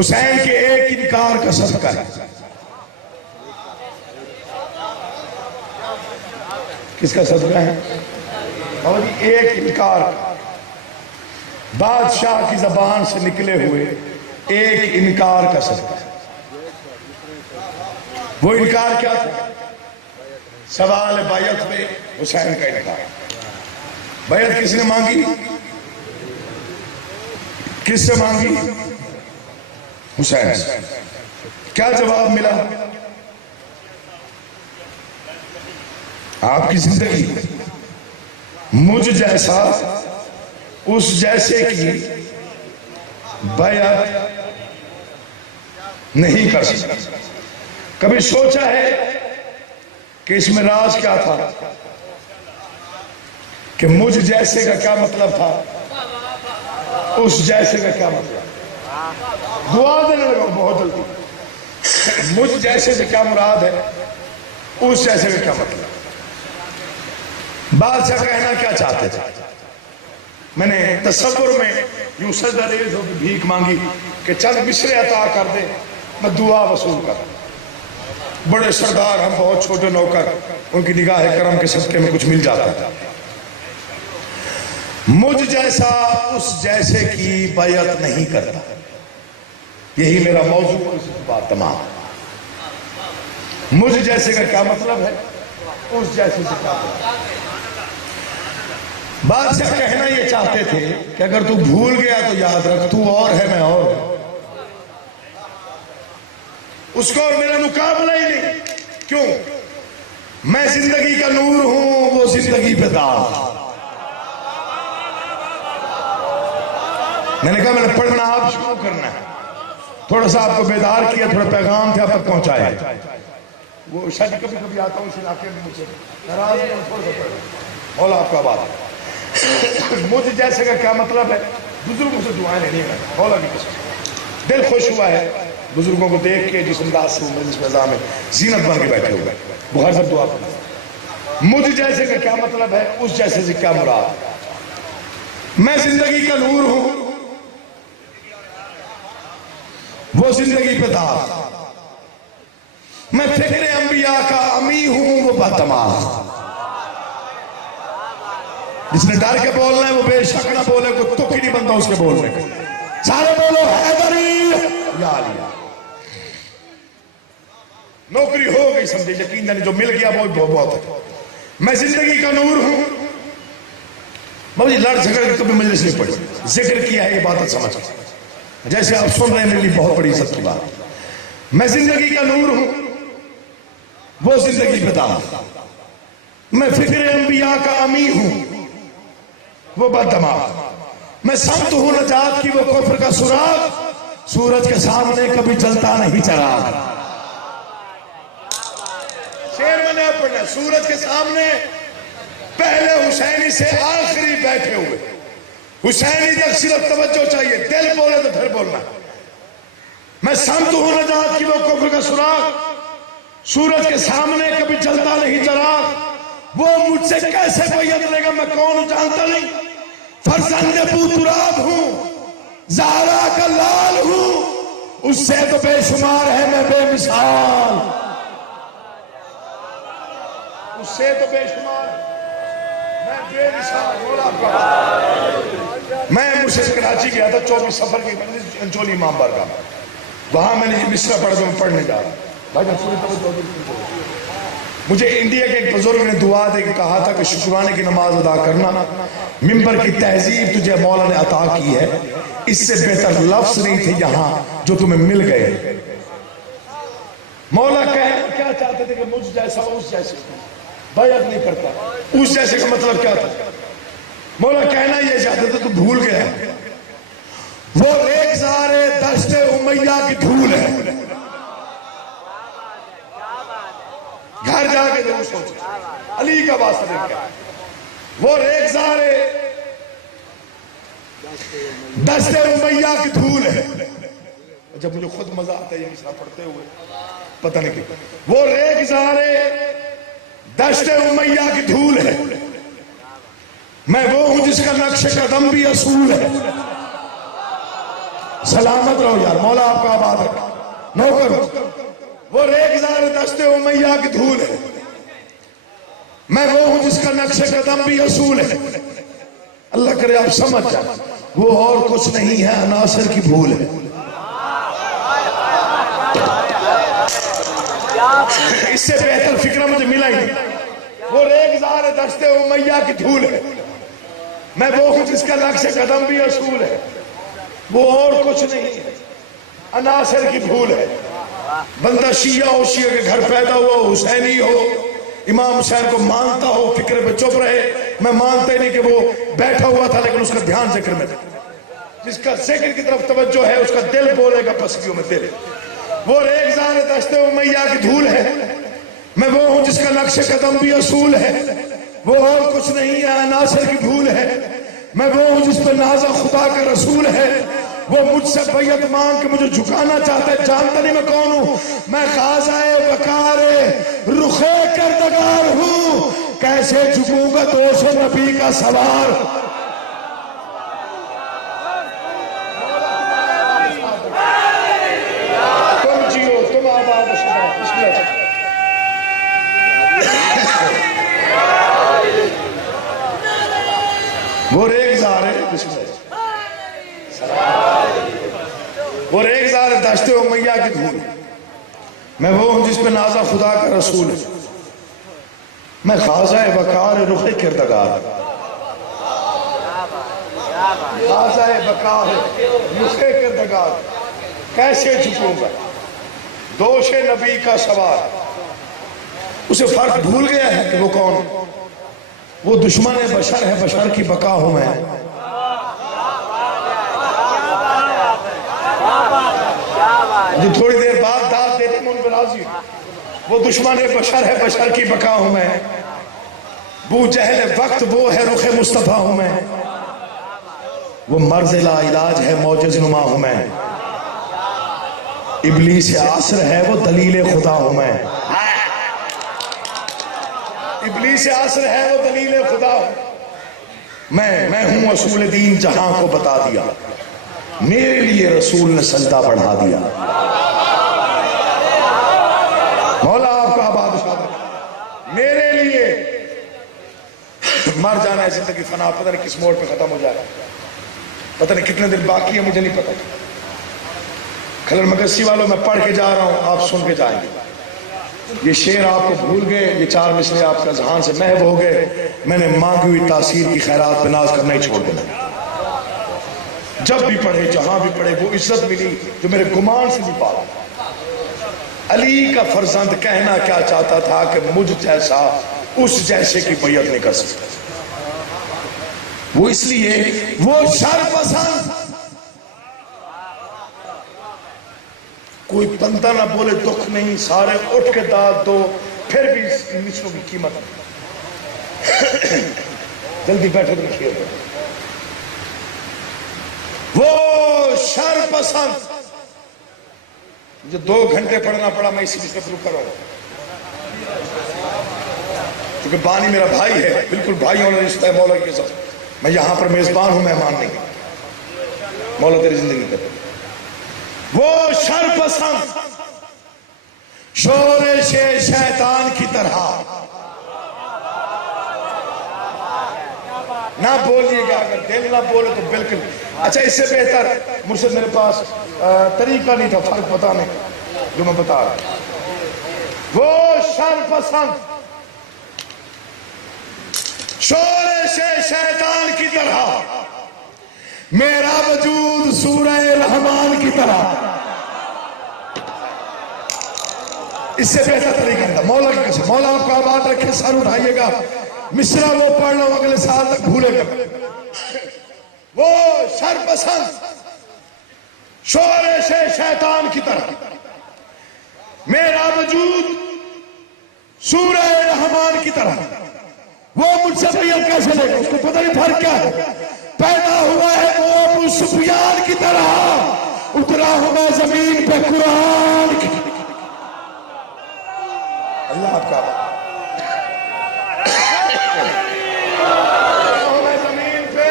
حسین کے ایک انکار کا صدقہ ہے۔ کس کا صدقہ ہے؟ اور ایک انکار کا، بادشاہ کی زبان سے نکلے ہوئے ایک انکار کا صدقہ ہے۔ وہ انکار کیا تھا؟ سوال بیعت میں حسین کا انکار۔ بیعت کس نے مانگی؟ کس سے مانگی؟ حسین سے۔ کیا جواب ملا؟ آپ کی زندگی مجھ جیسا اس جیسے کی بیعت نہیں کر سکتا۔ کبھی سوچا ہے کہ اس میں راز کیا تھا؟ کہ مجھ جیسے کا کیا مطلب تھا؟ اس جیسے کا کیا مطلب؟ دعا دینے لگا بہت جلدی۔ مجھ جیسے سے کیا مراد ہے؟ اس جیسے کا کیا مطلب؟ بادشاہ کہنا کیا چاہتے تھے؟ میں نے تصور میں یوں سجدہ ریز ہو کے بھیک مانگی کہ چند مصرے عطا کر دے، میں دعا وصول کر۔ بڑے سردار ہم، بہت چھوٹے نوکر، ان کی نگاہ کرم کے صدقے میں کچھ مل جاتا ہے۔ مجھ جیسا اس جیسے کی بیعت نہیں کرتا، یہی میرا موضوع ہے، اس بات تمام۔ مجھ جیسے کا کیا مطلب ہے؟ اس جیسے سے کیا مطلب؟ بادشاہ کہنا یہ چاہتے تھے کہ اگر تو بھول گیا تو یاد رکھ، تو اور ہے، میں اور ہوں، اس کو اور میرا مقابلہ ہی نہیں۔ کیوں؟ میں زندگی کا نور ہوں، وہ زندگی پہ داغ۔ میں نے کہا میں نے پڑھنا آپ شروع کرنا ہے، تھوڑا سا آپ کو بیدار کیا، تھوڑا پیغام تھے آپ تک پہنچائے۔ وہ شاید کبھی کبھی آتا ہوں اس علاقے میں، مجھے ناراض نہیں ہوں، تھوڑا سا پڑھ مولا آپ کا بات۔ مجھ جیسے کا کیا مطلب ہے؟ بزرگوں سے دعائیں لینی ہے، مولا کی قسم۔ دل خوش ہوا ہے بزرگوں کو دیکھ کے، جس انداز سے مجلس فضا میں زینت بن کے بیٹھے ہوئے، بخار سب دعا کرنا۔ مجھ جیسے کا کیا مطلب ہے؟ اس جیسے سے کیا مراد؟ میں زندگی کا نور ہوں، وہ زندگی پہ داغ۔ میں فکر انبیاء کا امی ہوں، وہ بددماغ۔ جس نے ڈر کے بولنا ہے وہ بے شک نہ بولے، کوئی تک ہی نہیں بنتا اس کے بولنے کو۔ سارے بولو حیدری یا علی۔ نوکری ہو گئی سمجھے، یقین جانے جو مل گیا وہ بہت ہے۔ میں زندگی کا نور ہوں۔ بابا جی لڑ جھگڑ کے کبھی مجلس نہیں پڑھی، ذکر کیا ہے، یہ بات سمجھ جیسے آپ سن رہے ہیں، میرے لیے بہت بڑی عزت کی بات۔ میں زندگی کا نور ہوں، وہ زندگی پہ داغ۔ میں فکر انبیاء کا امی ہوں، وہ بددماغ۔ میں سمت ہوں نجات کی، وہ کفر کا سراغ، سورج کے سامنے کبھی جلتا نہیں چراغ۔ شعر میں نے پڑھنا، سورج کے سامنے پہلے حسینی سے آخری بیٹھے ہوئے۔ حسینی تک صرف توجہ چاہیے، دل بولے تو پھر بولنا۔ میں سمت ہوں نجات کی، وہ کفر کا سراغ، سورج کے سامنے کبھی جلتا نہیں چراغ۔ وہ مجھ سے کیسے بیعت لے گا، میں کون جانتا نہیں۔ فرزند ابو تراب ہوں، زہرا کا لال ہوں، اس سے تو بے شمار ہے میں بے مثال، اس سے تو بے شمار۔ میں مرشد کراچی گیا تھا 24 سفر کی انچولی امام بارگاہ، وہاں میں نے یہ مصرع پڑھا تو میں پڑھنے جا رہا بھائی جان پوری توجہ دو۔ مجھے انڈیا کے ایک بزرگ نے دعا دے کے کہا تھا کہ شکرانے کی نماز ادا کرنا، ممبر کی تہذیب تجھے مولا نے عطا کی ہے، اس سے بہتر لفظ نہیں تھے یہاں جو تمہیں مل گئے۔ مولا کیا چاہتے تھے کہ مجھ جیسا اس جیسے بیعت نہیں کرتا، اس جیسے کا مطلب کیا تھا؟ مولا کہنا یہ چاہتے تھے تو بھول گیا، وہ ریگزار دشت امیہ کی دھول ہے۔ گھر جا کے ضرور سوچو، علی کا واسطہ دے کیا، وہ ریگزار دشت امیہ کی دھول ہے۔ جب مجھے خود مزہ آتا ہے یہ مصرع پڑھتے ہوئے، پتہ نہیں کہ وہ ریگزار دشت امیہ کی دھول ہے، میں وہ ہوں جس کا نقش قدم بھی اصول ہے۔ سلامت رہو یار، مولا آپ کا آباد رکھے، نوکر وہ ریگزار دشت امیہ کی دھول ہے، میں وہ ہوں جس کا نقش قدم بھی اصول ہے۔ اللہ کرے آپ سمجھ جائیں، وہ اور کچھ نہیں ہے، عناصر کی بھول ہے۔ اس سے بہتر فکرہ مجھے ملا ہی نہیں۔ وہ ریگزار دشت امیہ کی دھول ہے، میں وہ ہوں جس کا نقش قدم بھی اصول ہے، وہ اور کچھ نہیں ہے، عناصر کی بھول ہے۔ بندہ شیعہ ہو، شیعہ کے گھر پیدا ہوا، حسینی ہو، امام حسین کو مانتا ہو، فکر پہ چپ رہے۔ میں مانتا ہی نہیں کہ وہ بیٹھا ہوا تھا لیکن اس کا دھیان ذکر میں تھا، جس کا ذکر کی طرف توجہ ہے اس کا دل بولے گا پسکیوں میں دل۔ وہ ریگزار دشت امیہ کی دھول ہے، میں وہ ہوں جس کا نقش قدم بھی اصول ہے، وہ اور کچھ نہیں ہے، عناصر کی بھول ہے۔ میں وہ ہوں جس پہ نازا خدا کا رسول ہے، وہ مجھ سے بیعت مانگ کے مجھے جھکانا چاہتا ہے، جانتا نہیں میں کون ہوں۔ میں غازۂ وقار رخ کردگار ہوں، کیسے جھکوں گا دوش نبی کا سوار۔ تم جیو، تم آباد و شباب، بسم اللہ۔ وہ ریگزار ہے، بسم اللہ، وہ ریگزار دشت امیہ کی دھول، میں وہ ہوں جس پہ نازا خدا کا رسول ہے، میں غازۂ وقار رخ کردگار، غازۂ وقار رخ کردگار، کیسے جھکوں گا دوش نبی کا سوار۔ اسے فرق بھول گیا ہے کہ وہ کون، وہ دشمن بشر ہے، بشر کی بقا ہوں میں۔ جو تھوڑی دیر بعد داد دیتے میں ان پر راضی ہوں، وہ دشمن بشر ہے، بشر کی بقا ہوں میں۔ بو جہل وقت وہ ہے، رخ مصطفیٰ ہوں میں۔ وہ مرض لا علاج ہے، معجز نما ہوں میں۔ ابلیس عصر ہے، وہ دلیل خدا ہوں میں۔ ابلیس عصر ہے، وہ دلیل خدا ہوں میں ہوں اصول دین، جہاں کو بتا دیا، میرے لیے رسول نے سجدہ بڑھا دیا۔ مولا آپ کا آباد شاد، میرے لیے مر جانا ہے، زندگی فنا، پتہ نہیں کس موڑ پہ ختم ہو جائے، پتہ نہیں کتنے دن باقی ہے، مجھے نہیں پتہ۔ کھلر مگسی والوں میں پڑھ کے جا رہا ہوں، آپ سن کے جائیں گے۔ یہ شعر آپ کو بھول گئے، یہ چار مصرے آپ کا ذہان سے محو ہو گئے، میں نے مانگی ہوئی تاثیر کی خیرات پہ ناز کرنا ہی چھوڑ دینا۔ جب بھی پڑھے، جہاں بھی پڑھے، وہ عزت ملی جو میرے گمان سے بھی پالا۔ علی کا فرزند کہنا کیا چاہتا تھا کہ مجھ جیسا اس جیسے کی بیعت نہیں کر سکتا۔ وہ اس لیے وہ شر پسند، کوئی بندہ نہ بولے دکھ نہیں، سارے اٹھ کے داد دو، پھر بھی مصروں کی قیمت جلدی بیٹھے تو کھیل دو۔ وہ شر پسند، مجھے 2 گھنٹے پڑھنا پڑا، میں اسی سے شروع کر رہا ہوں کیونکہ بانی میرا بھائی ہے، بالکل بھائی ہونا رشتہ ہے مولا کے ساتھ۔ میں یہاں پر میزبان ہوں، مہمان نہیں۔ مولا تیری زندگی کر وہ شر پسند، شورش شیطان کی طرح نہ بولیے گا، اگر دل نہ بولے تو بالکل. اچھا اس سے بہتر مرشد میرے پاس طریقہ نہیں تھا، فرق بتانے جو میں بتا رہا ہوں. وہ شر پسند شورش شیطان کی طرح، میرا وجود سورہ رحمان کی طرح. اس سے بہتر طریقہ نہیں تھا. مولا کی قسم، مولا آپ کو آباد رکھے، سر اٹھائیے گا. مصرع وہ پڑھ لو اگلے سال تک بھولے گا. وہ شر پسند شورش شیطان کی طرح، میرا وجود سورہ رحمان کی طرح. وہ مجھ سے بیعت کیسے لے گا؟ اس کو پتہ نہیں فرق کیا ہے. پیدا ہوا ہے وہ ابو سفیان کی طرح، اترا ہوں میں زمین پہ قرآن کی. اللہ آپ کا زمین پہ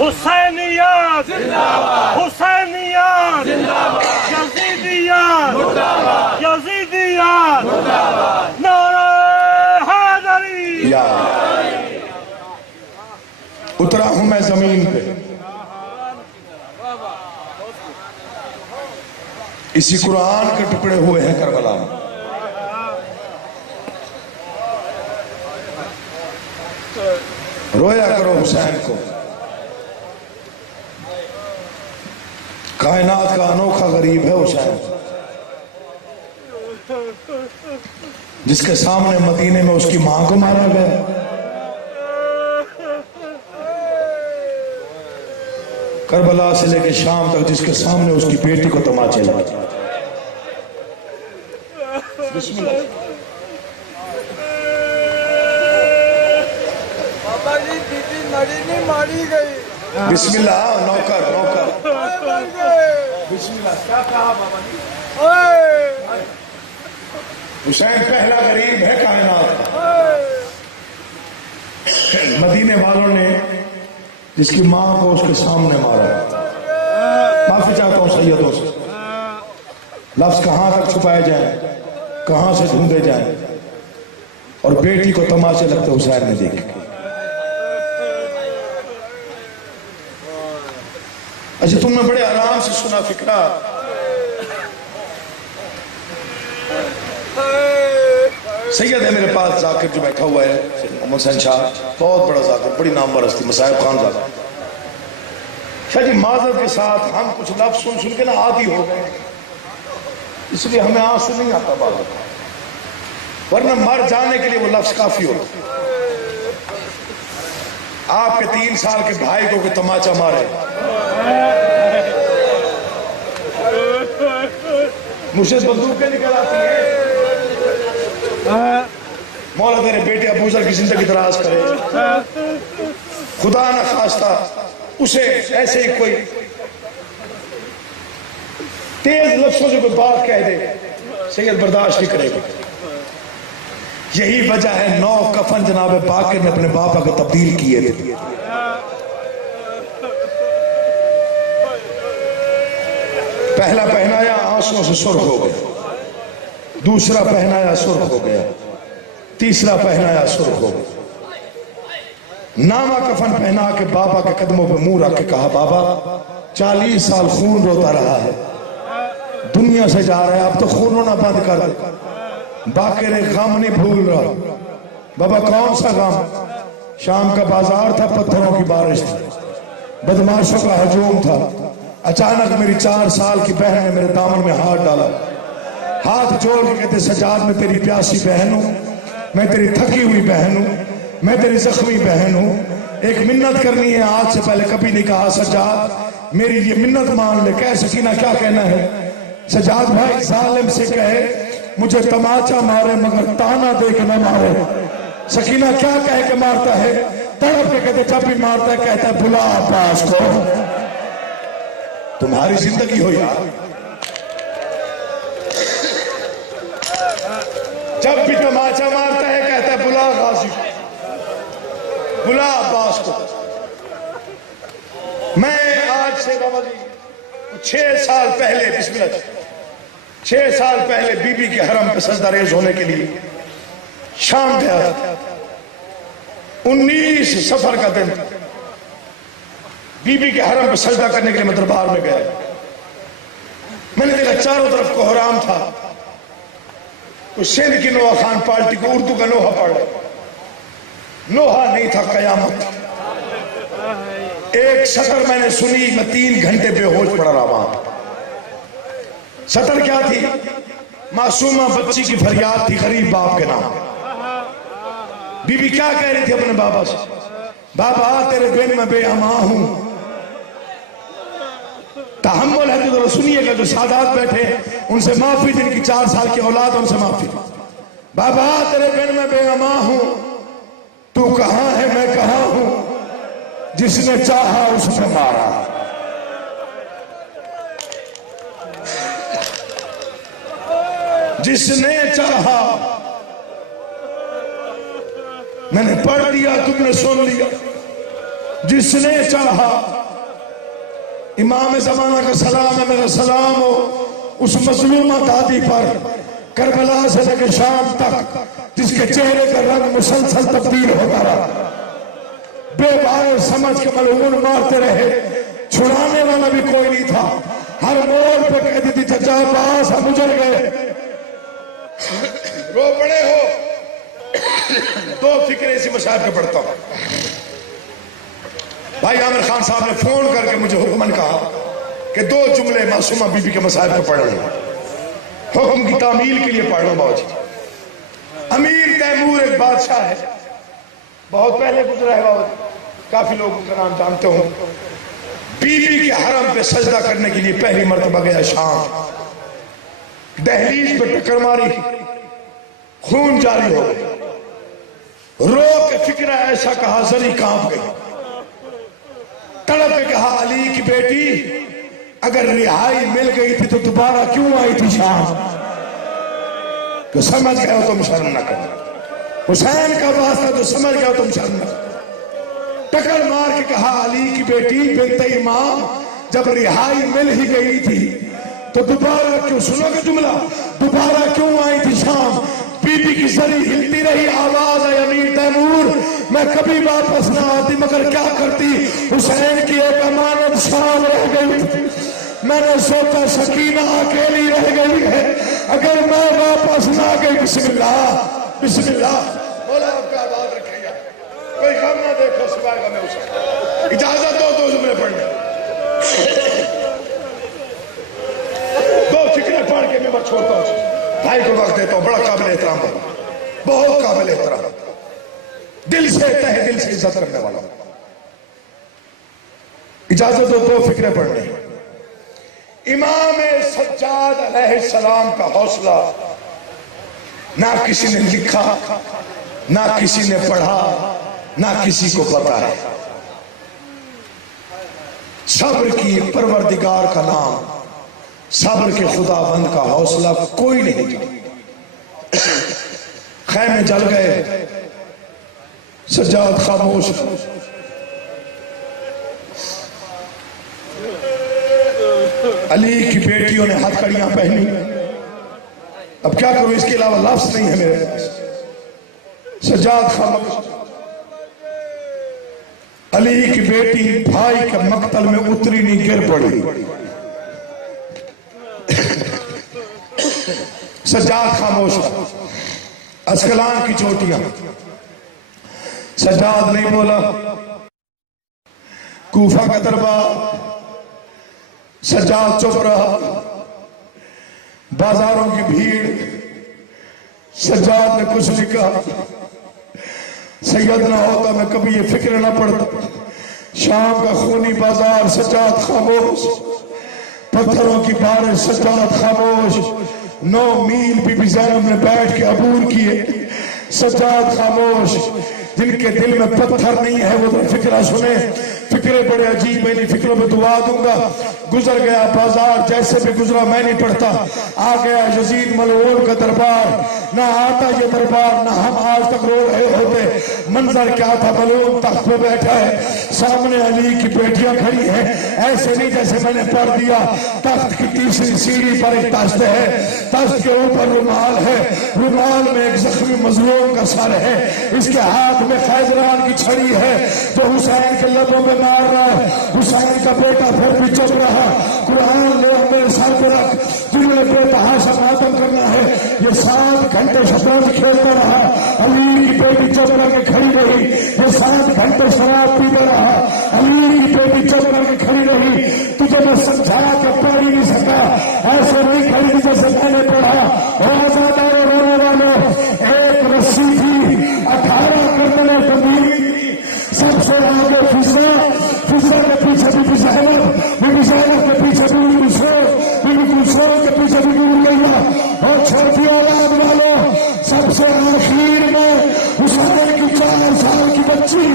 حسینیات زندہ باد، حسینیات زندہ باد، یزیدیات مردہ باد، یزیدیات مردہ باد، نعرہ حیدری. یا اترا ہوں میں زمین پہ، اسی قرآن کے ٹکڑے ہوئے ہیں کربلا میں. رویا کرو حسین کو. کائنات کا انوکھا غریب ہے حسین، جس کے سامنے مدینے میں اس کی ماں کو مارا گیا. کربلا سے لے کے شام تک جس کے سامنے اس کی بیٹی کو تماچے لگے. بسم اللہ. بابا جی بیٹی مری نہیں ماری گئی. بسم اللہ. نوکر نوکر. مر گئے. بسم اللہ. کیا کہا بابا جی؟ اوئے. حسین پہلا غریب ہے کائنات کا. مدینے والوں نے جس کی ماں کو اس کے سامنے مارا. معافی چاہتا ہوں سیدوں سے، لفظ کہاں تک چھپائے جائیں، کہاں سے ڈھونڈے جائیں. اور بیٹی کو تماشے لگتے حسین نے دیکھے. اچھا تم نے بڑے آرام سے سنا فکرہ. سید ہے میرے پاس ذاکر جو بیٹھا ہوا ہے، محمد حسین شاہ، بہت بڑا ذاکر، بڑی نامور ہستی، مصائب خان ذاکر. شاہ جی معذرت کے ساتھ ہم کچھ لفظ سن کے نا عادی ہو گئے، اس لیے ہمیں آنسو نہیں آتا بات، ورنہ مر جانے کے لیے وہ لفظ کافی ہوتا. آپ کے 3 سال کے بھائی کو کوئی تماچا مارے، مجھے بندوقیں نکل آتی ہیں. مولا تیرے بیٹے ابو ذر کی زندگی دراز کرے، خدا نہ خواستہ اسے ایسے ہی کوئی تیز لفظوں سے کوئی بات کہہ دے، سید برداشت نہیں کرے گا. یہی وجہ ہے 9 کفن جناب باقر نے اپنے باپا کو تبدیل کیے تھے. پہلا پہنایا آنسوں سے سرخ ہو گیا، دوسرا پہنایا سرخ ہو گیا، تیسرا پہنایا سرخ ہو گیا. نامہ کفن پہنا کے بابا کے قدموں پہ منہ رکھ کے کہا بابا 40 سال خون روتا رہا ہے، دنیا سے جا رہا ہے، اب تو خون رونا بند کر دے. باقر ایک غم نہیں بھول رہا. بابا کون سا غم؟ شام کا بازار تھا، پتھروں کی بارش تھی، بدماشوں کا ہجوم تھا. اچانک میری 4 سال کی بہن نے میرے دامن میں ہاتھ ڈالا، ہاتھ جوڑ کے کہتے سجاد میں تیری پیاسی بہن ہوں، میں تیری تھکی ہوئی بہن ہوں، میں تیری زخمی بہن ہوں. ایک منت کرنی ہے، آج سے پہلے کبھی نہیں کہا سجاد میری یہ منت مان لے. کہہ سکینہ کیا کہنا ہے؟ سجاد بھائی ظالم سے کہے مجھے تماچا مارے مگر تانا دے کے نہ مارے. سکینہ کیا کہہ کے مارتا ہے؟ تڑپ کے کہتے جب بھی مارتا ہے کہتا ہے بلا عباس کو. تمہاری زندگی ہو یار، جب بھی تماچا مارتا ہے کہتا ہے بلا غازی، بلا عباس کو. میں آج سے بابا جی 6 سال پہلے، بسم اللہ، 6 سال پہلے بی بی کے حرم پہ سجدہ ریز ہونے کے لیے شام گیا تھا. 19 سفر کا دن بی بی کے حرم پہ سجدہ کرنے کے لیے میں دربار میں گیا. میں نے دیکھا چاروں طرف کوہرام تھا. کوئی سندھ کی نوحہ خان پارٹی کو اردو کا نوحہ پڑھ رہا. نوحہ نہیں تھا، قیامت. ایک سطر میں نے سنی، میں 3 گھنٹے بے ہوش پڑا رہا وہاں. سطر کیا تھی؟ معصومہ بچی کی فریاد تھی غریب باپ کے نام. بی بی کیا کہہ رہی تھی اپنے بابا سے؟ بابا تیرے بین میں بے اما ہوں. تحمل ہے تو ذرا سنیے گا، جو سادات بیٹھے ان سے معافی، جن کی 4 سال کی اولاد ان سے معافی. بابا تیرے بین میں بے اما ہوں، تو کہاں ہے میں کہاں ہوں، جس نے چاہا اس نے مارا. جس نے چاہا. میں نے پڑھ دیا، تم نے سن لیا. جس نے چاہا. امام زمانہ کا سلام ہے، میرا سلام ہو اس مظلومہ دادی پر، کربلا سے لے کے شام تک، جس کے چہرے کا رنگ مسلسل تبدیل ہوتا رہا. بے بائے سمجھ کے ملعون مارتے رہے، چھڑانے والا بھی کوئی نہیں تھا. ہر موڑ پہ کہتی تھی چچا عباس ہم گزر گئے. رو پڑے ہو. 2 فکریں اسی مصاحب کے پڑھتا ہوں. بھائی عامر خان صاحب نے فون کر کے مجھے حکمن کہا کہ 2 جملے معصومہ بی بی کے مصاحب کو پڑھ لیں. حکم کی تعمیل کے لیے پڑھ لوں باوجی. امیر تیمور ایک بادشاہ ہے، بہت پہلے گزرا ہے باوجی، کافی لوگ ان کا نام جانتے ہوں. بی بی کے حرم پہ سجدہ کرنے کے لیے پہلی مرتبہ گیا شام. دہلیز پہ ٹکر ماری، خون جاری ہو گئی. رو کے فکرہ ایسا کہا زری کانپ گئی. تڑپ کے کہا علی کی بیٹی اگر رہائی مل گئی تھی تو دوبارہ کیوں آئی تھی شام؟ تو سمجھ گئے ہو تم شرم نہ کرنا. حسین کا واسطہ تو سمجھ گئے ہو تم شرم نہ کرنا. ٹکر مار کے کہا علی کی بیٹی بنت امام جب رہائی مل ہی گئی تھی تو دوبارہ کیوں، سنو گے جملہ، دوبارہ کیوں آئی تھی شام؟ بی بی کی سری ہلتی رہی. آواز ہے امیر تیمور میں کبھی واپس نہ آتی مگر کیا کرتی، حسین کی ایک امانت شام رہ گئی تھی. میں نے سوچا سکینہ اکیلی رہ گئی ہے، اگر میں واپس نہ گئی. بسم اللہ بسم اللہ. مولا آپ کا آباد رکھے گا، کوئی غم نہ دیکھو سوائے غم حسین. اجازت دو 2 جملے پڑھنے. 2 فکریں پڑھ کے میں بس چھوڑتا ہوں. بھائی کو وقت دیتا ہوں. بڑا قابل احترام ہے، بہت قابل احترام، دل سے تہ دل سے عزت رکھنے والا. اجازت دو 2 فکریں پڑھنے. امام سجاد علیہ السلام کا حوصلہ نہ کسی نے لکھا، نہ کسی نے پڑھا، نہ کسی کو پتا ہے. صبر کی پروردگار کا نام، صبر کے خدا بند کا حوصلہ کوئی نہیں. خیمے جل گئے، سجاد خاموش. علی کی بیٹیوں نے ہتھ کڑیاں پہنی. اب کیا کروں، اس کے علاوہ لفظ نہیں ہے میرے پاس. سجاد خاموش. علی کی بیٹی بھائی کے مقتل میں اتری نہیں، گر پڑی. سجاد خاموش. اسکلان کی چوٹیاں. سجاد نہیں بولا. کوفہ کا دربار. سجاد چپ رہا. بازاروں کی بھیڑ. سجاد نے کچھ نہیں کہا. سید نہ ہوتا میں کبھی یہ فکر نہ پڑتا. شام کا خونی بازار. سجاد خاموش. پتھروں کی بارش. سجاد خاموش. 9 میل بی بی زینب نے بیٹھ کے عبور کیے. سجاد خاموش. جن کے دل میں پتھر نہیں ہے وہ تو فکرہ سنیں. فکریں بڑے عجیب میں نہیں فکروں میں دعا دوں گا. گزر گیا بازار جیسے بھی گزرا میں نہیں پڑھتا. آ گیا یزید ملعون کا دربار. نہ آتا یہ دربار نہ ہم آج تک رو رہے ہوتے. منظر کیا تھا؟ ملعون تخت پہ بیٹھا ہے, سامنے علی کی بیٹیاں کھڑی ہیں. ایسے نہیں جیسے میں نے پڑھ دیا. تخت کی تیسری سیڑھی پر ایک تشت ہے, تشت کے اوپر رومال ہے, رومال میں ایک زخمی مظلوم کا سر ہے. اس کے ہاتھ میں خیزران کی چھڑی ہے جو حسین کے لبوں میں مار رہا ہے. حسین کا بیٹا پھر بھی چپ رہا. قرآن نے میرے سر پہ رکھ, تجھے بے تحاشا ماتم کرنا ہے. یہ 7 گھنٹے شطرنج کھیلتا رہا. علی کی بیٹی چپ کر کے کھڑی رہی. یہ 7 گھنٹے شراب پیتا رہا. علی کی بیٹی چپ کر کے کھڑی رہی. تجھے میں سمجھایا کہ پڑھ ہی نہیں سکا. ایسے نہیں کھڑی جیسے میں نے پڑھا. ایک رسی تھی 18 کرنے زمین, سب سے آگے فضا, فضا کے پیچھے بھی زینب, زینب کے پیچھے بھی گلشن کے پیچھے بھی گلیا, اور چھوٹی اولاد والوں سب سے آخر میں حسین کی 4 سال کی بچی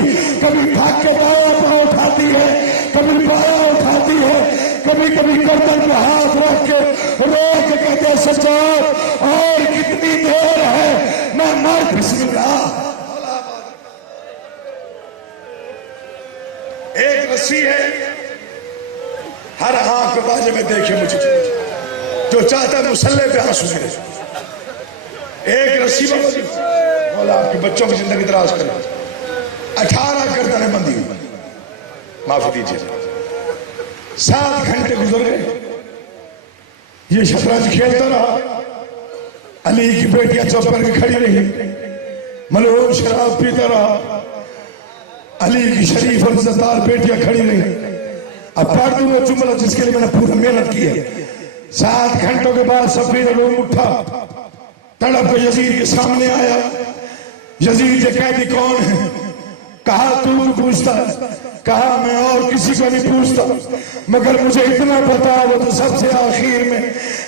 کبھی بھاگ کے دایاں پاؤں اٹھاتی ہے, کبھی بایاں اٹھاتی ہے, کبھی کبھی گردن پہ ہاتھ رکھ کے رو کے کہتے سجاد اور کتنی دیر ہے میں مر. بسم اللہ. ایک رسی ہے ہر آنکھ باجے میں دیکھے مجھے جو چاہتا ہے مسلح پہ آنسو گرے. ایک رسی مولا آپ کے بچوں کی زندگی دراز کرے. 18 گردنیں بندھی ہوئی, معافی دیجیے. 7 گھنٹے گزر گئے. یہ شطرنج کھیلتا رہا. علی کی بیٹیاں چپ کر کے کھڑی رہی. ملعون شراب پیتا رہا. علی کی شریف اور عزتدار بیٹیاں کھڑی رہی. اب پڑھ دوں گا جملہ جس کے لیے میں نے پورا محنت کی ہے. 7 گھنٹوں کے بعد صفیر روم اٹھا, تڑپ کے یزید کے سامنے آیا. یزید یہ قیدی کون ہے؟ کہا تو پوچھتا ہے؟ کہا میں اور کسی کو نہیں پوچھتا مگر مجھے اتنا پتا وہ تو سب سے آخر میں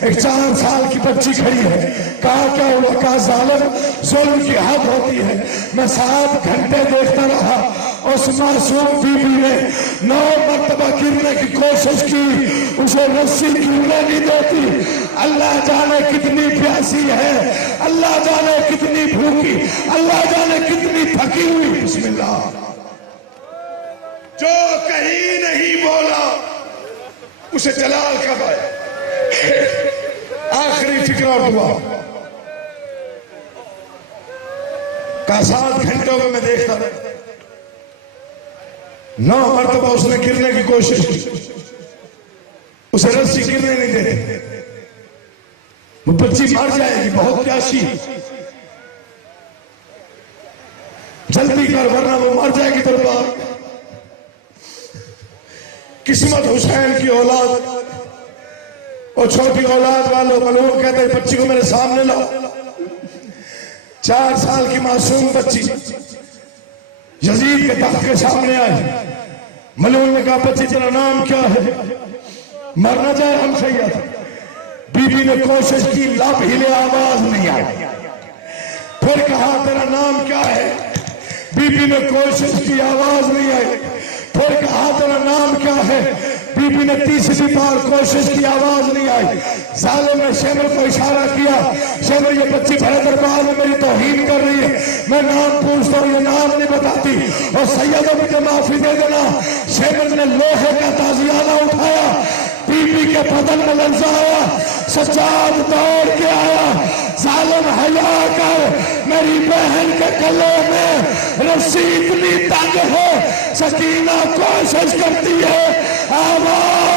ایک 4 سال کی بچی کھڑی ہے. کہا کیا ہوا؟ کہا ظلم کی حد ہوتی ہے. میں 7 گھنٹے دیکھتا رہا. اس معصوم بیوی نے 9 مرتبہ گرنے کی کوشش کی, اسے رسی گرنے نہیں دیتی. اللہ جانے کتنی پیاسی ہے, اللہ جانے کتنی بھوکی, اللہ جانے کتنی تھکی ہوئی. بسم اللہ. جو کہیں نہیں بولا اسے جلال کب آیا. آخری فکر اور دعا. کا 7 گھنٹوں میں دیکھتا رہا. 9 مرتبہ اس نے گرنے کی کوشش کی, اسے رسی گرنے نہیں دیتے. وہ بچی مر جائے گی, بہت پیاسی, جلدی کر ورنہ وہ مر جائے گی. دربار قسمت حسین کی اولاد اور چھوٹی اولاد والوں. ملعون کہتے ہیں بچی کو میرے سامنے لاؤ. 4 سال کی معصوم بچی یزید کے تخت کے سامنے آئی. ملعون نے کہا بچی تیرا نام کیا ہے؟ مر نہ جائے ہم سید. بی بی نے کوشش کی, لب ہلے, آواز نہیں آئی. پھر کہا تیرا نام کیا ہے؟ بی بی نے کوشش کی, آواز نہیں آئی. پھر کہا تیرا نام کیا ہے؟ بی بی نے تیسری بار کوشش کی, آواز نہیں آئی. ظالم نے شیمر کو اشارہ کیا, شیمر یہ بچی بھرے دربار میں میری توہین کر رہی ہے, میں نام پوچھتا ہوں یہ نام نہیں بتاتی, اور سیدوں مجھے معافی دے دینا. شیمر نے لوہے کا تازیانہ اٹھایا, بی بی کے بدن میں لرزہ آیا. سجاد دوڑ کے آیا. ظالم حیا کر, میری بہن کے گلے میں رسی اتنی تنگ ہے. سکینہ کوشش کرتی ہے, آواز